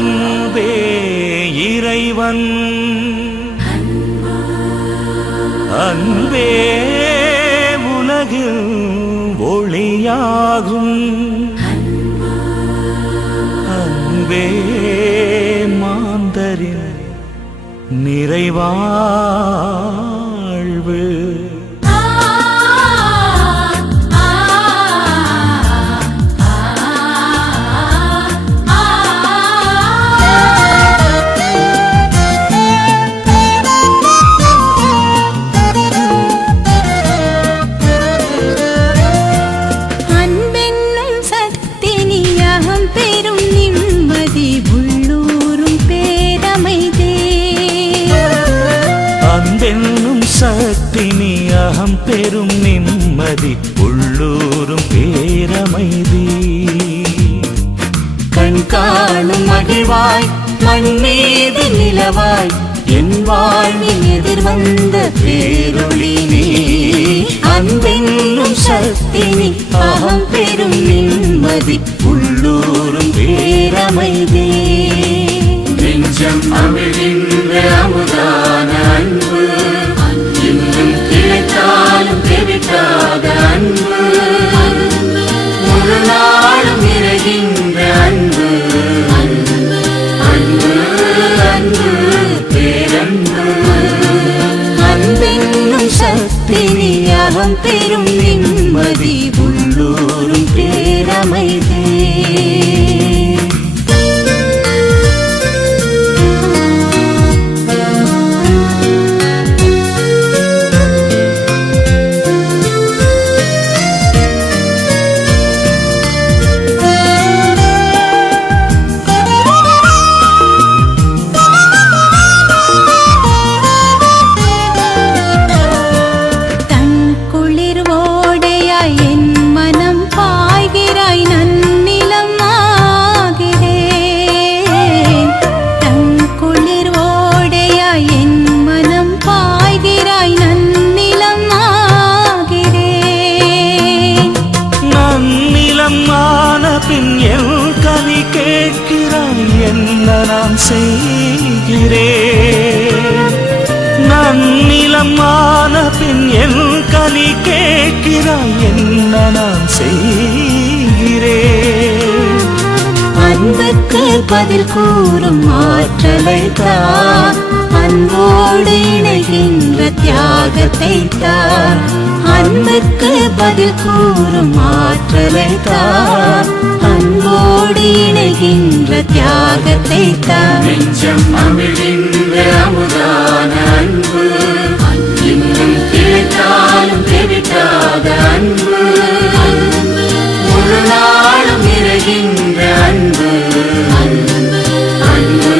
அன்பே இறைவன், அன்பே உலகில் ஒளியாகும், அன்பே மாந்தரின் நிறைவாழ்வு. சக்தினி அகம் பெரும் நிம்மதி உள்ளூரும் பேரமைதி. கண் காணும் மகிழ்வாய் மண் மீது நிலவாய் என் வாழ்வில் எதிர்வந்த பேரொளி நீ. அன்பென்னும் சக்தினி அகம் பெரும் நிம்மதி உள்ளூரும் பேரமைதி. நெஞ்சம் அமிழ்கின்ற அமுதான அன்பு, இன்னும் கிடைத்தாலும் தெவிட்டாத அன்பு, முழு நாளும் நிறைகின்ற அன்பு, அன்பு அன்பு பேரன்பு. அன்பென்னும் சக்தினி அகம் பெரும் நிம்மதி உள்ளூரும் பேரமைதி. நான் செய்கிறேன் நன்னிலமான பின் என் கனி கேட்கிறாய் என்ன நான் செய்கிறேன். அன்புக்கு பதில் கூறும் ஆற்றலை தான், அன்போடு இணைகின்ற தியாகத்தை தான். அன்புக்கு பதில் கூறும் ஆற்றலை தான், அன்போடு இணைகின்ற தியாகத்தை தான். நெஞ்சம் அமிழ்கின்ற அமுதான அன்பு, இன்னும் கிடைத்தாலும் தெவிட்டாத அன்பு, முழு நாளும் நிறைகின்ற அன்பு, அன்பு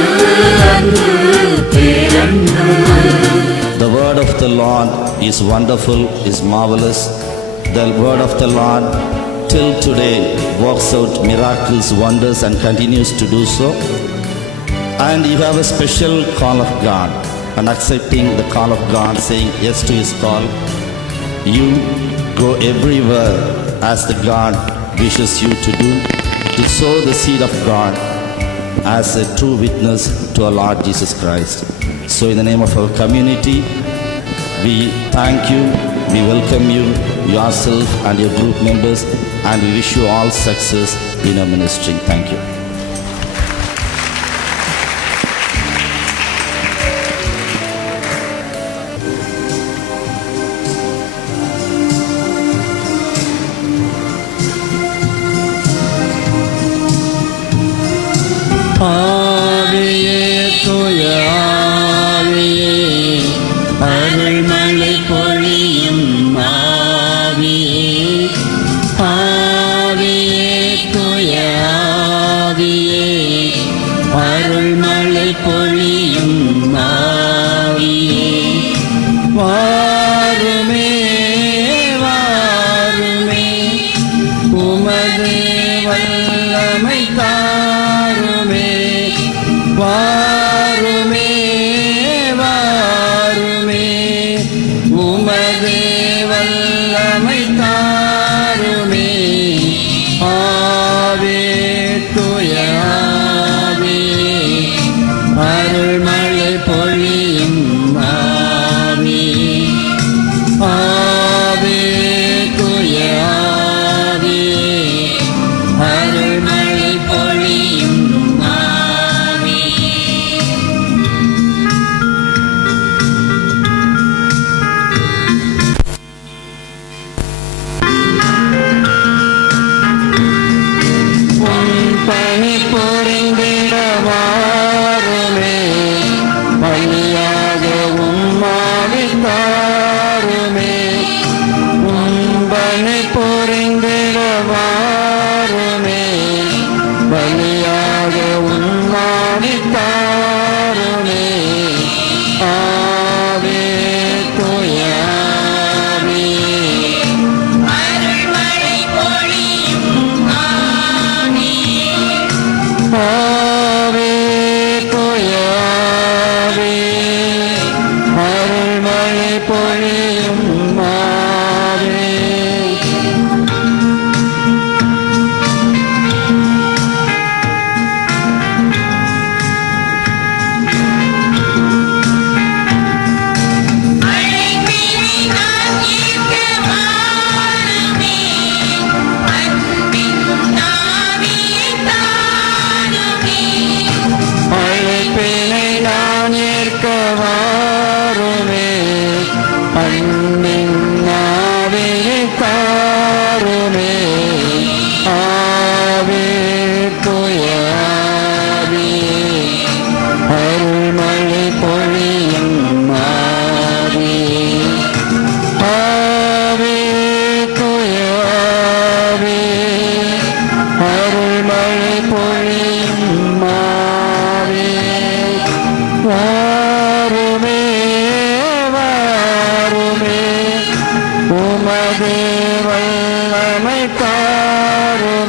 அன்பு பேரன்பு. The word of the Lord is wonderful, is marvelous. The word of the Lord till today works out miracles, wonders, and continues to do so. And you have a special call of God, and accepting the call of God, saying yes to His call. You go everywhere as the God wishes you to do, to sow the seed of God as a true witness to our Lord Jesus Christ. So in the name of our community, we thank you, we welcome you, yourself and your group members, and we wish you all success in our ministry. Thank you. ஆவியே தூய ஆவியே, அருள்மழை பொழியும் ஆவியே, ஆவியே தூய ஆவியே, அருள்மழை பொழியும் ஆவியே, வாருமே வாருமே, உமது வல்லமை தாருமே, வாருமே வாருமே, உமது வல்லமை தாருமே, ஆவே தூய ஆவே.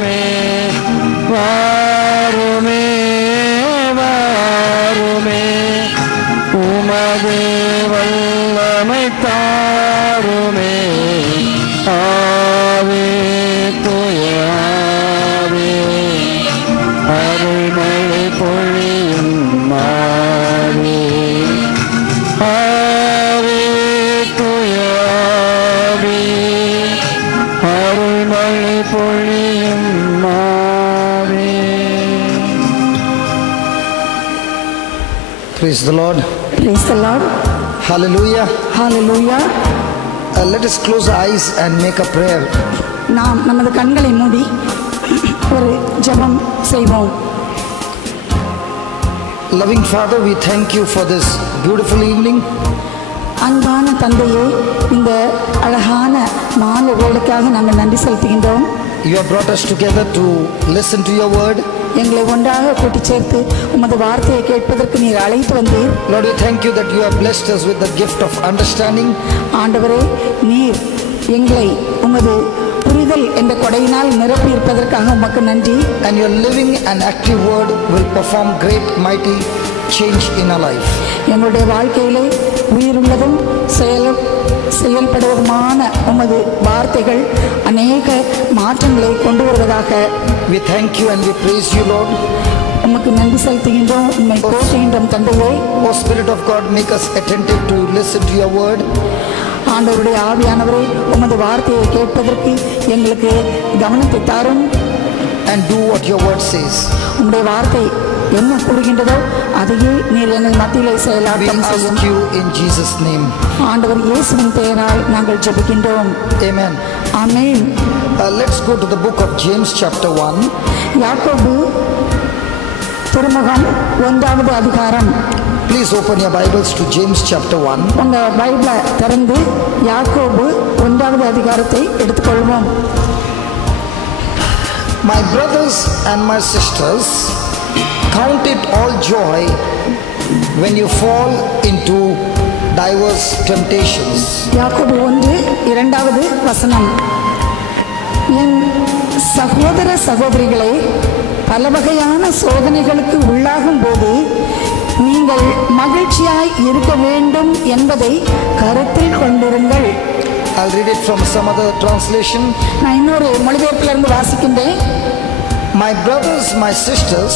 வாருமே வாருமே உமது வல்லமை தாருமே ஆவே தூய ஆவே அருள்மழை பொழியும் ஆவே ஆவே தூய ஆவே அருள்மழை பொழியும் ஆவே. Praise the Lord. Praise the Lord. Hallelujah. Hallelujah. Let us close our eyes and make a prayer. நாம் நமது கண்களை மூடி ஒரு ஜெபம் செய்வோம். Loving Father, we thank you for this beautiful evening. அன்பான தந்தையே, இந்த அழகான மாலை வேளைக்காக நாங்கள் நன்றி செலுத்துகின்றோம். You have brought us together to listen to your word. எங்களை ஒன்றாக கூட்டிச் சேர்த்து உமது வார்த்தையை கேட்பதற்கு நீர் அழைத்து வந்தீர். Lord, we thank you that you have blessed us with the gift of understanding. ஆண்டவரே, நீர் எங்களை உமது புரிதல் என்ற கொடையினால் நிரப்பி இருப்பதற்காக உமக்கு நன்றி. And your living and active word will perform great mighty change in our life. எங்களுடைய வாழ்க்கையிலே உயிருள்ளதும் செயல்படுவதுமான உமது வார்த்தைகள் அநேக மாற்றங்களை கொண்டு வருவதாக. We thank you and we praise you, Lord. உமக்கு நன்றி செலுத்துகின்றோம், உம்மை போற்றுகின்றோம் தந்தையே. O Spirit of God, make us attentive to listen to your word. ஆண்டவருடைய ஆவியானவரே, உமது வார்த்தையை கேட்பதற்கு எங்களுக்கு கவனத்தை தாரும். And do what your word says. உம்முடைய வார்த்தை என்ன கூறுகின்றதோ அதையே நீர் எங்கள் மத்தியிலே We செயலாக்கம் ask செய்யும். you in Jesus' name. ஆண்டவர் இயேசுவின் பெயரால் நாங்கள் ஜெபிக்கின்றோம். Amen. Amen. Let's go to the book of James chapter 1. யாக்கோபு திருமுகம் 1வது அதிகாரம். Please open your Bibles to James chapter 1. உங்க பைபிளை திறந்து யாக்கோபு 1வது அதிகாரத்தை எடுத்துக்கொள்வோம். My brothers and my sisters, count it all joy when you fall into diverse temptations. யாக்கோபு 1:2 வசனம். என் சகோதர சகோதரிகளே, பல வகையான சோதனைகளுக்கு உள்ளாகும் போது நீங்கள் மகிழ்ச்சியாய் இருக்க வேண்டும் என்பதை கருத்தில் கொண்டிருங்கள். I'll read it from some other translation. நான் இன்னொரு மொழிபெயர்ப்பிலிருந்து வாசிக்கின்றேன். My brothers, my sisters,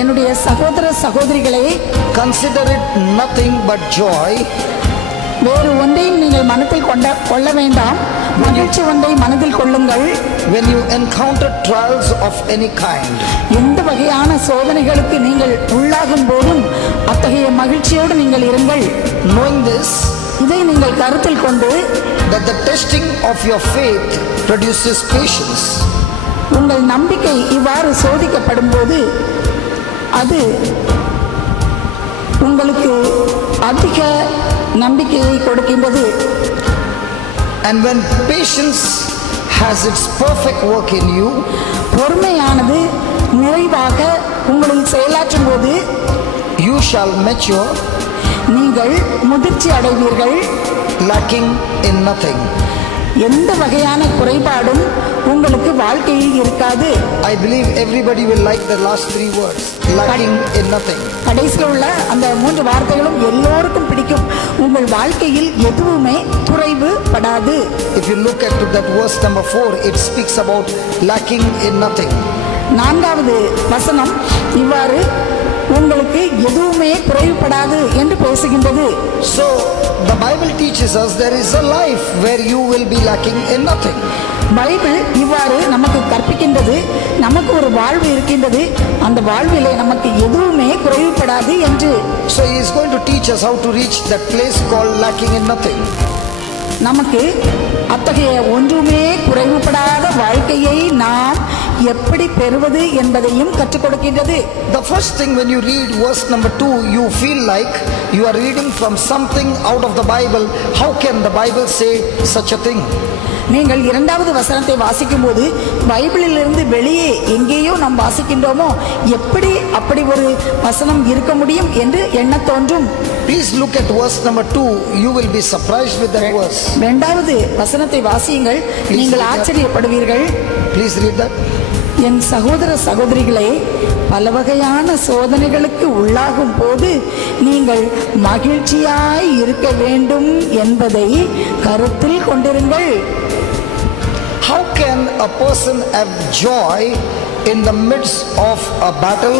என்னுடைய சகோதர சகோதரிகளே, consider it nothing but joy வேறு ஒன்றையும் நீங்கள் மனத்தில் கொள்ள வேண்டாம், மகிழ்ச்சி ஒன்றை மனதில் கொள்ளுங்கள். when you encounter trials of any kind. எந்த வகையான சோதனைகளுக்கு நீங்கள் உள்ளாகும் போதும் அத்தகைய மகிழ்ச்சியோடு நீங்கள் இருங்கள். Knowing this, இதை நீங்கள் கருத்தில் கொண்டு that the testing of your faith produces patience. உங்கள் நம்பிக்கை இவ்வாறு சோதிக்கப்படும் போது அது உங்களுக்கு அதிக நம்பிக்கையை கொடுக்கின்றது. And when patience has its perfect work in you, பொறுமையானது நிறைவாக உங்களில் செயலாற்றும் போது you shall mature, நீங்கள் முதிர்ச்சி அடைவீர்கள், lacking in nothing. எந்த வகையான குறைபாடும் உங்களுக்கு வாழ்க்கையில் இருக்காது. I believe everybody will like the last 3 words, lacking in nothing. கடைசியில் உள்ள அந்த 3 வார்த்தைகளும் எல்லோருக்கும் பிடிக்கும். உங்கள் வாழ்க்கையில் எதுவுமே குறைவுபடாது. If you look at that verse number 4, it speaks about lacking in nothing. 4வது வசனம் இவ்வாறு உங்களுக்கு எதுவுமே குறைவுபடாது என்று பேசுகின்றது. So the Bible teaches us there is a life where you will be lacking in nothing. Bible இவ்வாறு நமக்கு கற்பிக்கின்றது, நமக்கு ஒரு வாழ்வு இருக்கின்றது, அந்த வாழ்விலே நமக்கு எதுவுமே குறைவுபடாது என்று. So he is going to teach us how to reach that place called lacking in nothing. நமக்கு அத்தகைய ஒன்றுமே குறைவுபடாத வாழ்க்கையை நாம் எப்படி பெறுவது என்பதையும் கற்றுக் கொடுக்கின்றது. The first thing when you read verse number 2, you feel like you are reading from something out of the Bible. How can the Bible say such a thing? நீங்கள் 2வது வசனத்தை வாசிக்கும் போது பைபிளில் இருந்து வெளியே எங்கேயோ நாம் வாசிக்கின்றோமோ, எப்படி அப்படி ஒரு வசனம் இருக்க முடியும் என்று எண்ண தோன்றும். Please look at verse number 2. You will be surprised with that verse. 2வது வசனத்தை வாசியுங்கள், நீங்கள் ஆச்சரியப்படுவீர்கள். Please read that. என் சகோதர சகோதரிகளே, பல வகையான சோதனைகளுக்கு உள்ளாகும் போது நீங்கள் மகிழ்ச்சியாய் இருக்க வேண்டும் என்பதை கருத்தில் கொண்டிருங்கள். How can a person have joy in the midst of a battle,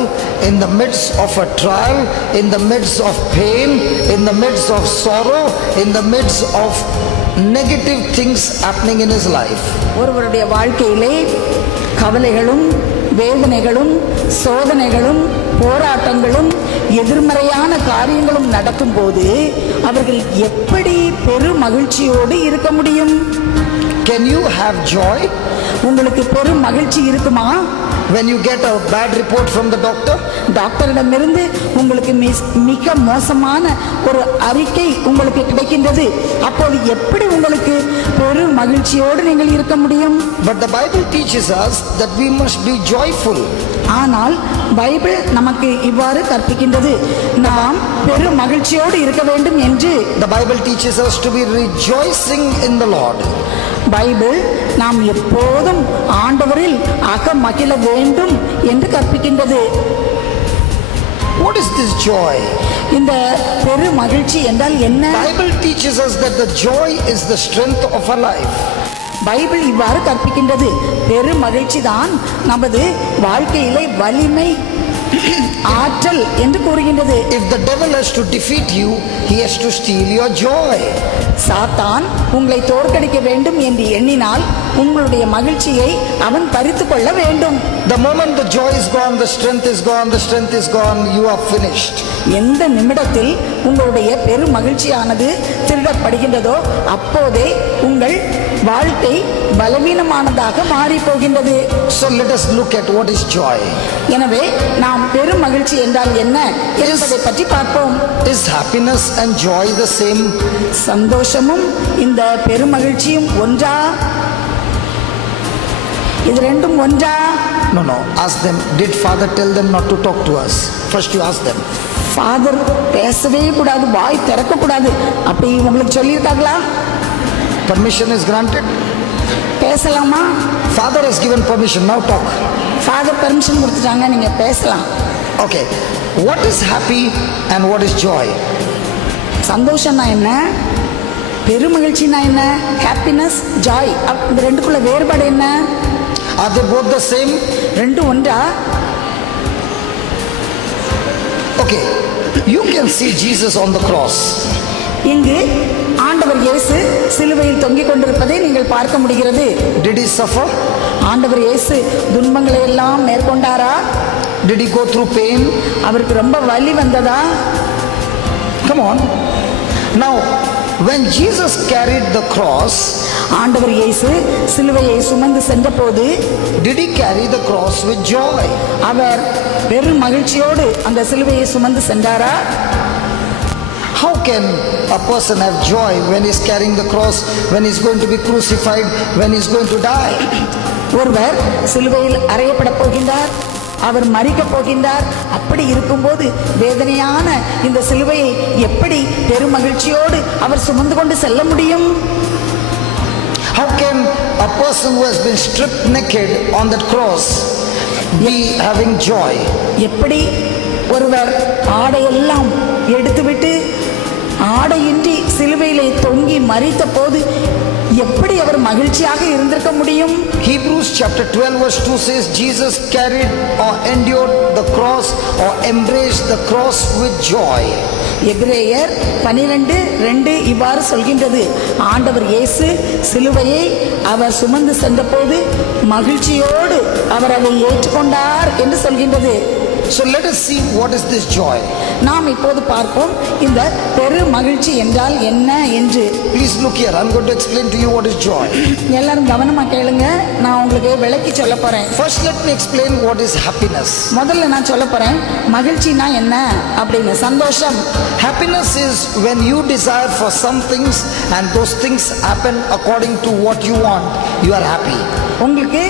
in the midst of a trial, in the midst of pain, in the midst of sorrow, in the midst of negative things happening in his life? ஒருவருடைய வாழ்க்கையிலே கவலைகளும் வேதனைகளும் சோதனைகளும் போராட்டங்களும் எதிர்மறையான காரியங்களும் நடக்கும்போது அவர்கள் எப்படி பெரு மகிழ்ச்சியோடு இருக்க முடியும்? Can you have joy உங்களுக்கு பெரும் மகிழ்ச்சி இருக்குமா? when you get a bad report from the doctor? டாக்டரிடமிருந்து உங்களுக்கு மிக மோசமான ஒரு அறிக்கை உங்களுக்கு கிடைக்கின்றது. அப்போது எப்படி உங்களுக்கு பெரும் மகிழ்ச்சியோடு நீங்கள் இருக்க முடியும்? But the Bible teaches us that we must be joyful. ஆனால் பைபிள் நமக்கு இவ்வாறு கற்பிக்கின்றது, நாம் பெரும் மகிழ்ச்சியோடு இருக்க வேண்டும் என்று. The Bible teaches us to be rejoicing in the Lord. Bible நாம் எப்போதும் ஆண்டவரில் அகமகிழ வேண்டும் என்று கற்பிக்கின்றது. What is this joy? இந்த பெரு மகிழ்ச்சி என்றால் என்ன? Bible teaches us that the joy is the strength of our life. Bible இவ்வாறு கற்பிக்கின்றது, பெரு மகிழ்ச்சி தான் நமது வாழ்க்கையிலே வலிமை ஆற்றல் என்று கூறுகின்றது. If the devil has to defeat you, he has to steal your joy. சாத்தான் உங்களை தோற்கடிக்க வேண்டும் என்று எண்ணினால் உங்களுடைய மகிழ்ச்சியை அவன் பறித்து கொள்ள வேண்டும். The moment the joy is gone, the strength is gone, the strength is gone, you are finished. எந்த நிமிடத்தில் உங்களுடைய பெரு மகிழ்ச்சியானது திருடப்படுகின்றதோ அப்போதே உங்கள் வாழ்க்கை பலவீனமானதாக மாறி போகின்றது. So let us look at what is joy. எனவே நாம் பெரும் மகிழ்ச்சி என்றால் என்ன என்பதை பற்றி பார்ப்போம். Is happiness and joy the same? சந்தோஷமும் இந்த பெருமகிழ்ச்சியும் ஒன்றா? இது ரெண்டும் ஒன்றா? No. Ask them, did Father tell them not to talk to us? First you ask them. Father பேசவே கூடாது, வாய் திறக்க கூடாது, அப்படி உங்களுக்கு சொல்லியிருக்காங்களா? Permission is granted. பேசலாமா? Father has given permission, now talk. Father permission கொடுத்துட்டாங்க, நீங்க பேசலாம். Okay, what is happy and what is joy? சந்தோஷம்னா என்ன, பெருமகிழ்ச்சினா என்ன, ஹாப்பினஸ், ஜாய், இந்த ரெண்டுக்குள்ள வேறுபாடு என்ன? Are they both the same? ரெண்டும் ஒன்றா? Okay, you can see Jesus on the cross. இங்கு ஆண்டவர் இயேசு சிலுவையில் தொங்கிக் கொண்டிருப்பதை நீங்கள் பார்க்க முடிகிறது. Did he suffer? ஆண்டவர் இயேசு துன்பங்களை எல்லாம் மேற்கொண்டாரா? Did he go through pain? அவருக்கு ரொம்ப வலி வந்ததா? Come on. Now, when Jesus carried the cross, ஆண்டவர் இயேசு சிலுவையை சுமந்து சென்றபோது did he carry the cross with joy? அவர் பெரும் மகிழ்ச்சியோடு அந்த சிலுவையை சுமந்து சென்றாரா? How can a person have joy when he's carrying the cross, when he's going to be crucified, when he's going to die? ஒருவர் சிலுவையில் அறையப்பட போகின்றார், அவர் மரிக்க போகின்றார். அப்படி இருக்கும்போது வேதனையான இந்த சிலுவையை எப்படி பெருமகிழ்ச்சியோடு அவர் சுமந்து கொண்டு செல்ல முடியும்? How can a person who has been stripped naked on that cross be having joy? எப்படி ஒருவர் ஆடையெல்லாம் எடுத்துவிட்டு ஆடையின்றி சிலுவையிலே தொங்கி மரித்த போது எப்படி அவர் மகிழ்ச்சியாக இருந்திருக்க முடியும்? Hebrews chapter 12 verse 2 says Jesus carried or endured the cross or embraced the cross with joy. எபிரேயர் 12:2 இவ்வாறு சொல்கின்றது, ஆண்டவர் இயேசு சிலுவையை அவர் சுமந்து சென்றபோது மகிழ்ச்சியோடு அவர் அதை ஏற்றுக்கொண்டார் என்று சொல்கின்றது. So let us see what is this joy. நாம் இப்போது பார்ப்போம் இந்த பெரு மகிழ்ச்சி என்றால் என்ன என்று. Please look here, I'm going to explain to you what is joy. எல்லாரும் கவனமா கேளுங்க, நான் உங்களுக்கு விளக்கி சொல்ல போறேன். First let me explain what is happiness. முதல்ல நான் சொல்ல போறேன் மகிழ்ச்சினா என்ன அப்படின்னு. சந்தோஷம், Happiness is when you desire for some things and those things happen according to what you want, you are happy. உங்களுக்கு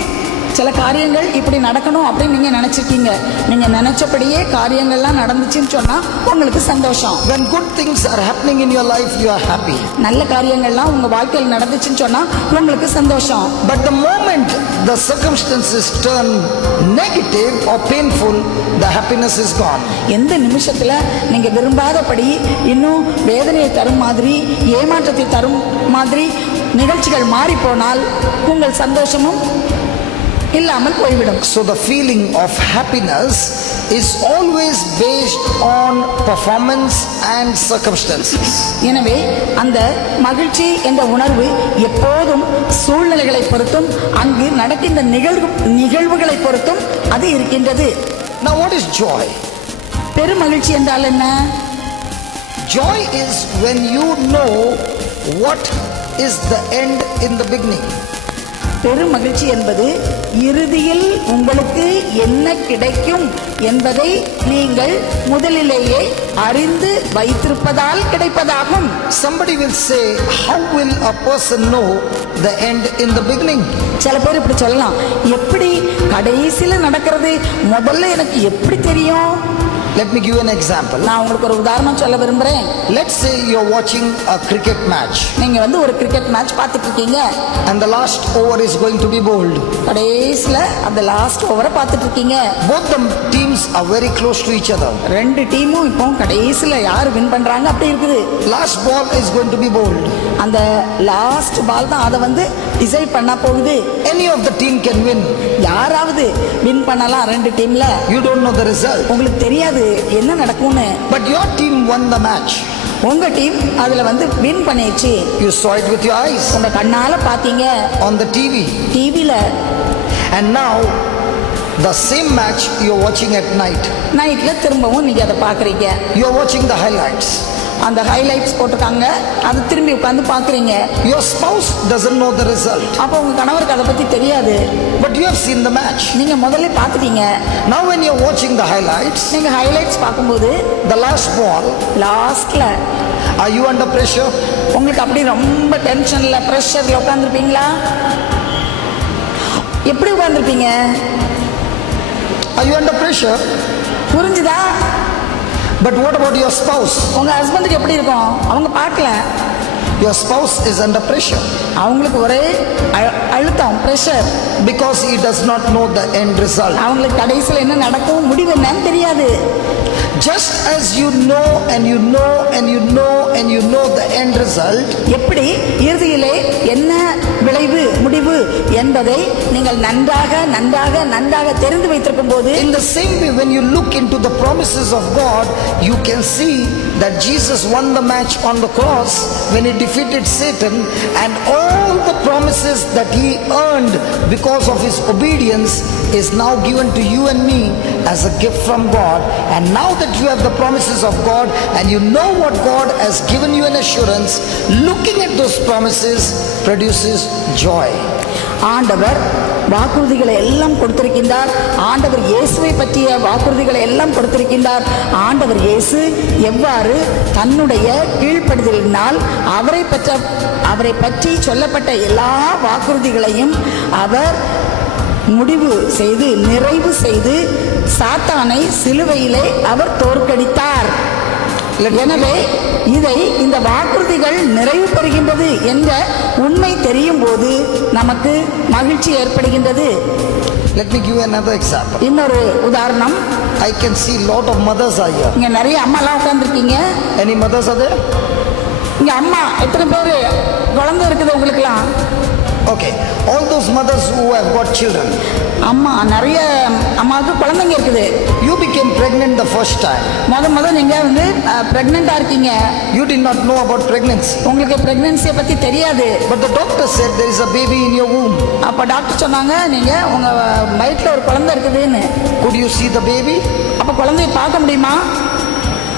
சில காரியங்கள் இப்படி நடக்கணும் அப்படின்னு நீங்க நினைச்சிட்டீங்க. நீங்க நினைச்சபடியே காரியங்கள்லாம் நடந்துச்சுன்னு சொன்னா உங்களுக்கு சந்தோஷம். When good things are happening in your life, you are happy. நல்ல காரியங்கள்லாம் உங்க வாழ்க்கையில் நடந்துச்சுன்னு சொன்னா உங்களுக்கு சந்தோஷம். But the moment the circumstances turn negative or painful, the happiness is gone. எந்த நிமிஷத்துல நீங்க விரும்பாதபடி இன்னும் வேதனையை தரும் மாதிரி, ஏமாற்றத்தை தரும் மாதிரி நிகழ்ச்சிகள் மாறி போனால் உங்கள் சந்தோஷமும் இல்லாமல் போய்விடும். So the feeling of happiness is always based on performance and circumstances. எனவே அந்த மகிழ்ச்சி என்ற உணர்வு எப்போதும் சூழ்நிலைகளை பொறுத்தும் அங்கு நடக்கின்ற நிகழ்வுகளை பொறுத்தும் அது இருக்கின்றது. Now what is joy? பெருமகிழ்ச்சி என்றால் என்ன? Joy is when you know what is the end in the beginning. பெருமகிழ்ச்சி என்பது இறுதியில் உங்களுக்கு என்ன கிடைக்கும் என்பதை நீங்கள் முதலிலேயே அறிந்து வைத்திருப்பதால் கிடைப்பதாகும். Somebody will say, how will a person know the end in the beginning? சில பேர் இப்படி சொல்லலாம், எப்படி கடைசியில் நடக்கிறது முதல்ல எனக்கு எப்படி தெரியும்? Let me give you an example. நான் உங்களுக்கு ஒரு உதாரணம் சொல்ல விரும்புறேன். Let's say you're watching a cricket match நீங்க ஒரு கிரிக்கெட் மேட்ச் பார்த்துட்டு இருக்கீங்க. and the last over is going to be bowled. கடைசில அந்த லாஸ்ட் ஓவரை பார்த்துட்டு இருக்கீங்க. Both the teams are very close to each other. ரெண்டு டீமும் இப்போ கடைசில யார் வின் பண்றாங்க அப்படி இருக்குது. Last ball is going to be bowled. அந்த லாஸ்ட் பால் தான் அதை டிசைட் பண்ண போகுது. Any of the team can win. யாராவது வின் பண்ணலாம் ரெண்டு டீம்ல. You don't know the result. உங்களுக்கு தெரியாது என்ன நடக்கும்னு. But your team won the match. உங்க டீம் அதுல வின் பண்ணிடுச்சு. You saw it with your eyes. உங்க கண்ணால பாத்தீங்க. On the TV. டிவில. And now the same match you're watching at night. நைட்ல திரும்பவும் நீங்க அதை பாக்குறீங்க. You're watching the highlights. அந்த ஹைலைட்ஸ் போட்டுருக்காங்க, அது திரும்பி உட்கார்ந்து பாக்குறீங்க. Your spouse doesn't know the result. அப்போ உங்க கணவருக்கு அதை பத்தி தெரியாது. But you have seen the match. நீங்க முதல்ல பாத்துட்டீங்க. Now when you're watching the highlights, நீங்க ஹைலைட்ஸ் பார்க்கும்போது the last ball, லாஸ்ட்ல are you under pressure? உங்களுக்கு அப்படி ரொம்ப டென்ஷன்ல பிரஷர்ல உட்கார்ந்துருப்பீங்களா? எப்படி உட்கார்ந்துருப்பீங்க? Are you under pressure? புரிஞ்சுதா? But what about your spouse? உங்க ஹஸ்பண்டுக்கு எப்படி இருக்கும்? அவங்க பார்க்கல. Your spouse is under pressure. அவங்களுக்கு ஒரே அழுத்தம், pressure. Because he does not know the end result. அவங்களுக்கு கடைசியில் என்ன நடக்கும், முடிவு என்னன்னு தெரியாது. Just as you know and you know and you know and you know the end result, எப்படி இறுதியிலே என்ன விளைவு முடிவு என்பதை நீங்கள் நன்றாக நன்றாக நன்றாக தெரிந்து வைத்திருக்கும் போது, in the same way when you look into the promises of God, you can see that Jesus won the match on the cross when he defeated Satan, and all the promises that he earned because of his obedience is now given to you and me as a gift from God. And now that you have the promises of God and you know what God has given you an assurance, looking at those promises produces joy. ஆண்டவர் வாக்குறுதிகளை எல்லாம் கொடுத்திருக்கின்றார். ஆண்டவர் இயேசுவை பற்றிய வாக்குறுதிகளை எல்லாம் கொடுத்திருக்கின்றார். ஆண்டவர் இயேசு எவ்வாறு தன்னுடைய கீழ்ப்படுதலினால் அவரை பற்றி சொல்லப்பட்ட எல்லா வாக்குறுதிகளையும் அவர் முடிவு செய்து நிறைவு செய்து சாத்தானை சிலுவையிலே அவர் தோற்கடித்தார். எனவே இந்த வாக்குறுதிகள் நிறைவு பெறுகின்றது என்ற உண்மை தெரியும் போது நமக்கு மகிழ்ச்சி ஏற்படுகின்றது. Let me give you another example. இன்னொரு உதாரணம். I can see lot of mothers are here. இங்க நிறைய அம்மாலாம் உட்கார்ந்துருக்கீங்க. Any mothers are there? இங்க அம்மா எத்தனை பேர் குழந்தை இருக்குது உங்களுக்குலாம்? Okay, all those mothers who have got children. அம்மா நிறைய அம்மாவுக்கு குழந்தைங்க இருக்குது. You became pregnant the first time. முத நீங்க பிரெக்னெண்டா இருக்கீங்க. You did not know about pregnancy. உங்களுக்கு பிரெக்னன்சியை பத்தி தெரியாது. But the doctor said there is a baby in your womb. அப்ப டாக்டர் சொன்னாங்க நீங்க உங்க வயிற்றுல ஒரு குழந்தை இருக்குதுன்னு. Could you see the baby? அப்ப குழந்தையை பார்க்க முடியுமா?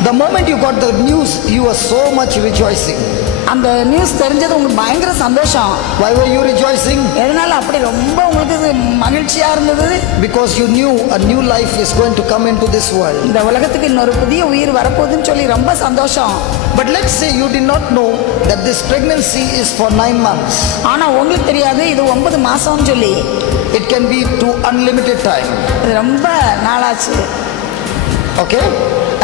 The moment you got the news, you were so much rejoicing. அந்த நியூஸ் தெரிஞ்சது உங்களுக்கு பயங்கர சந்தோஷம். Why were you rejoicing? எதனால அப்படி ரொம்ப உங்களுக்கு மகிழ்ச்சியா இருந்தது? Because you knew a new life is going to come into this world. இந்த உலகத்துக்கு இன்னொரு புதிய உயிர் வரப்போகுதுன்னு சொல்லி ரொம்ப சந்தோஷம். But let's say you did not know that this pregnancy is for 9 months. ஆனா உங்களுக்கு தெரியாது இது 9 மாசம்னு சொல்லி. It can be to unlimited time. அது ரொம்ப நாளாச்சு. Okay?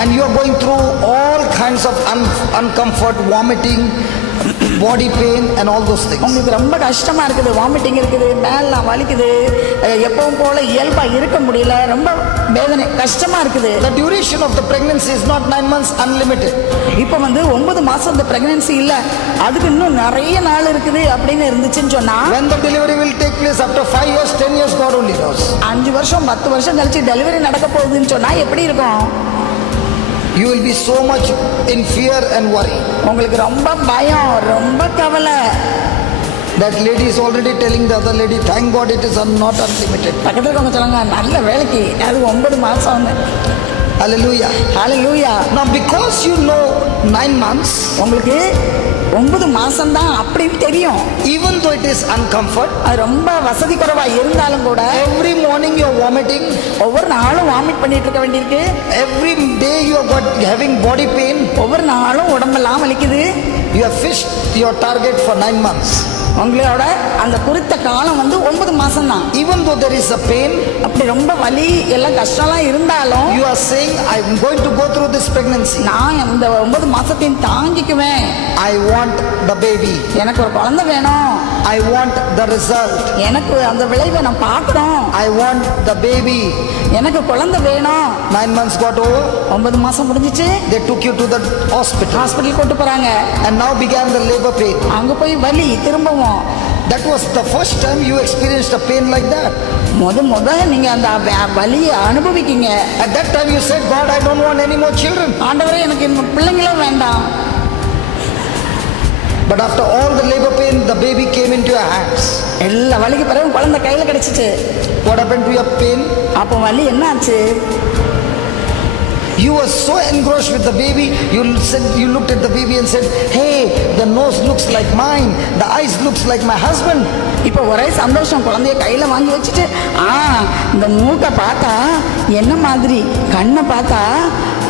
And you are going through all kinds of uncomfort, vomiting, body pain and all those things. உங்களுக்கு ரொம்ப கஷ்டமா இருக்குது, வாமிட்டிங் இருக்குது, மேலாம் வலிக்குது, எப்பவும் போல இயல்பா இருக்க முடியல, ரொம்ப வேதனை கஷ்டமா இருக்குது. The duration of the pregnancy is not 9 months unlimited. இப்போ 9 மாசம் இந்த பிரெக்னன்சி இல்ல, அதுக்கு இன்னும் நிறைய நாள் இருக்குது அப்படின்னு இருந்துச்சுன்னு சொன்னா, When the delivery will take place after 5 years, 10 years, God only knows. 5 வருஷம் 10 வருஷம் கழிச்சு டெலிவரி நடக்க போகுதுன்னு சொன்னா எப்படி இருக்கும்? You will be so much in fear and worry. உங்களுக்கு ரொம்ப பயம், ரொம்ப கவலை. That lady is already telling the other lady, thank God it is not unlimited. பக்கத்துல இருக்கவங்க சொல்லுங்க, நல்ல வேலைக்கு அது 9 மாசம். Hallelujah. Hallelujah. Now because you know 9 months, உங்களுக்கு 9 மாசம் தான் அப்படின்னு தெரியும். even though it is uncomfort, அது ரொம்ப வசதி குறைவா இருந்தாலும் கூட every morning you are vomiting, ஒவ்வொரு நாளும் வாமிட் பண்ணிட்டு இருக்க வேண்டியிருக்கு. every day you are having body pain, ஒவ்வொரு நாளும் உடம்பெல்லாம் வலிக்குது. you have fished your target for 9 months. உங்களோட அந்த குறித்த காலம் 9 மாசம் தான். Even though there is a pain, அப்படி ரொம்ப வலி எல்லாம் கஷ்டம்லாம் இருந்தாலும் you are saying, I am going to go through this pregnancy. நான் இந்த 9 மாசத்தையும் தாங்கிக்குவேன். I want the baby. எனக்கு ஒரு குழந்தை வேணும். I want the result. எனக்கு அந்த விளைவை நான் பார்க்கணும். I want the baby. எனக்கு குழந்தை வேணும். 9 months got over. 9 மாசம் முடிஞ்சிச்சு. They took you to the hospital. Hospital கூட்டு போறாங்க. And now began the labor pain. அங்க போய் வலி திரும்பவும். That was the first time you experienced a pain like that. முத நீங்க அந்த வலியை அனுபவிக்கீங்க. At that time you said, God, I don't want any more children. ஆண்டவரே எனக்கு இன்னும் பிள்ளைங்களும் வேண்டாம். But after all the labor pain, the baby came into your hands. எல்லா வலிக்கு பிறகு குழந்தை கையில கிடைச்சிச்சு. What happened to your pain? அப்போ வலி என்ன ஆச்சு? You were so engrossed with the baby, you looked at the baby and said, hey, the nose looks like mine, the eyes looks like my husband. இப்போ ஒரே சந்தோஷம், குழந்தைய கையில வாங்கி வச்சுட்டு, இந்த மூக்கை பார்த்தா என்ன மாதிரி, கண்ணை பார்த்தா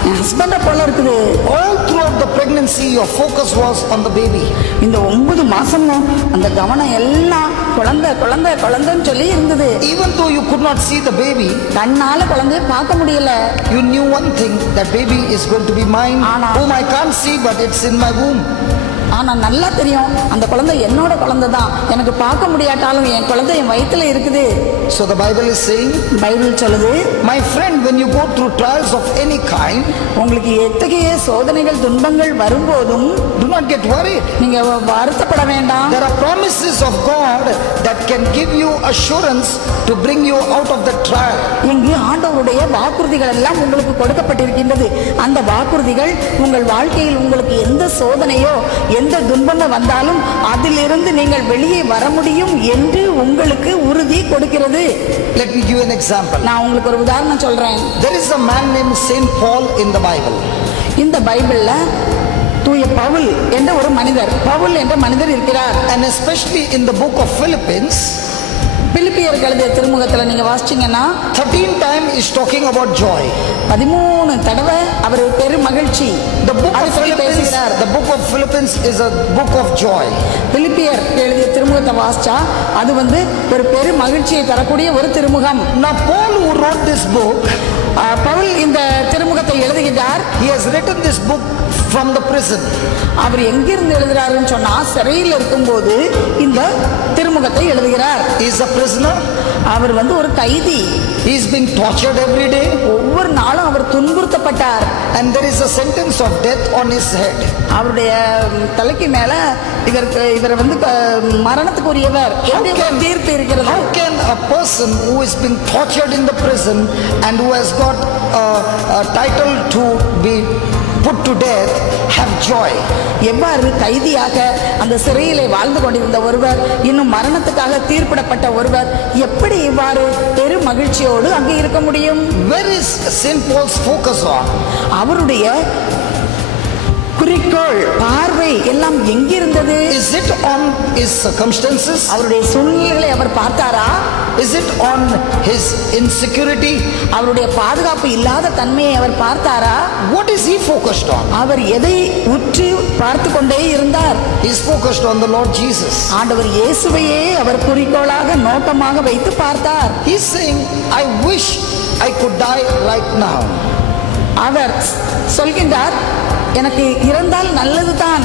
என் ஹஸ்பண்ட போல இருக்குது. All throughout the pregnancy, your focus was on the baby. இந்த 9 மாசமும் அந்த கவனம் எல்லாம் குழந்தை குழந்தை குழந்தைன்னு சொல்லி இருந்தது. Even though you could not see the baby, கண்ணால குழந்தைய பார்க்க முடியல. you knew one thing, that baby is going to be mine, whom I can't see, but it's in my womb. ஆனா நல்லா தெரியும், அந்த குழந்தை என்னோட குழந்தை தான், எனக்கு பார்க்க முடியாட்டாலும் என் குழந்தை என் வயித்துல இருக்குது. So the Bible is saying, Bible சொல்லுது, my friend, when you go through trials of any kind, உங்களுக்கு எத்தகைய சோதனைகள் துன்பங்கள் வரும்போதும் do not get worried. நீங்க வருத்தப்பட வேண்டாம். There are promises of God that can give you assurance to bring you out of the trial. இங்கு ஆண்டவருடைய வாக்குறுதிகள் எல்லாம் உங்களுக்கு கொடுக்கப்பட்டிருக்கின்றது. அந்த வாக்குறுதிகள் உங்கள் வாழ்க்கையில் உங்களுக்கு எந்த சோதனையோ எந்த துன்பமோ வந்தாலும் அதிலிருந்து நீங்கள் வெளியே வர முடியும் என்று உங்களுக்கு உறுதி கொடுக்கிறது. Let me give you an example. நான் உங்களுக்கு ஒரு உதாரணம் சொல்றேன். There is a man named Saint Paul in the Bible. இந்த பைபிள்ல தூய பவுல் என்ற ஒரு மனிதர், பவுல் என்ற மனிதர் இருக்கிறார். And especially in the book of Philippians, பிலிப்பியருக்கு எழுதிய திருமுகத்துல நீங்க வாசிச்சீங்கன்னா 13 times is talking about joy. 13 தடவை அவர் பெரு மகிழ்ச்சி The book of Philippians, பேசுகிறார். the book of Philippians is a book of joy. பிலிப்பியர் எழுதிய திருமுகத்தை வாசிச்சா அது ஒரு பெரு மகிழ்ச்சியை தரக்கூடிய ஒரு திருமுகம். Now Paul, who wrote this book, Pavul இந்த திருமுகத்தை எழுதுகிறார். he has written this book from the prison. அவர் எங்கிருந்து எழுதுறாருன்னு சொன்னா சிறையில் இருக்கும்போது இந்த திருமுகத்தை எழுதுகிறார். He is a prisoner. அவர் ஒரு கைதி. He is being tortured every day. ஒவ்வொரு நாளும் அவர் துன்புறுத்தப்பட்டார். And there is a sentence of death on his head. அவருடைய தலைக்கு மேல இவர் மரணத்துக்குரியவர் தீர்ப்பு இருக்கிறது. How can a person who is being tortured in the prison and who has got a title to be put to death have joy? எவ்வாறு கைதியாக அந்த சிறையிலே வாழ்ந்து கொண்டிருந்த ஒருவர், இன்னும் மரணத்துக்காக தீர்ப்பிடப்பட்ட ஒருவர் எப்படி இவ்வாறு பெரு மகிழ்ச்சியோடு அங்கே இருக்க முடியும்? Where is Saint Paul's focus on? அவருடைய குறிக்கோள், பார்வை எல்லாம் எங்கிருந்தது? Is it on his circumstances? அவருடைய சூழ்நிலைகளை அவர் பார்த்தாரா? Is it on his insecurity? அவருடைய பாதுகாப்பு இல்லாத தன்மையை அவர் பார்த்தாரா? What is he focused on? அவர் எதை உற்று பார்த்து கொண்டே இருந்தார்? He's focused on the Lord Jesus. ஆண்டவர் இயேசுவையே அவர் குறிக்கோளாக நோக்கமாக வைத்து பார்த்தார். He's saying, I wish I could die right now. அவர் சொல்கின்றார், எனக்கு இறந்தால் நல்லதுதான்.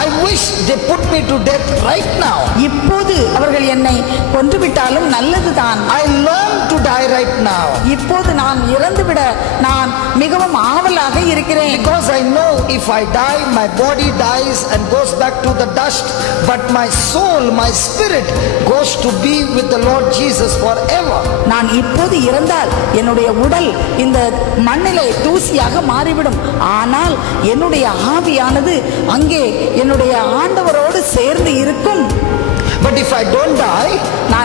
I wish they put me to death right now. இப்போது அவர்கள் என்னை கொன்றுவிட்டாலும் நல்லதுதான். I long to die right now. இப்போது நான் இறந்துவிட நான் மிகவும் ஆவலாக இருக்கிறேன். Because I know if I die, my body dies and goes back to the dust, but my soul, my spirit goes to be with the Lord Jesus forever. நான் இப்போது இறந்தால் என்னுடைய உடல் இந்த மண்ணிலே தூசியாக மாறிவிடும். ஆனால் என்னுடைய ஆவியானது அங்கே என்னுடைய ஆண்டவரோடு சேர்ந்து இருக்கும். But if I don't die, நான்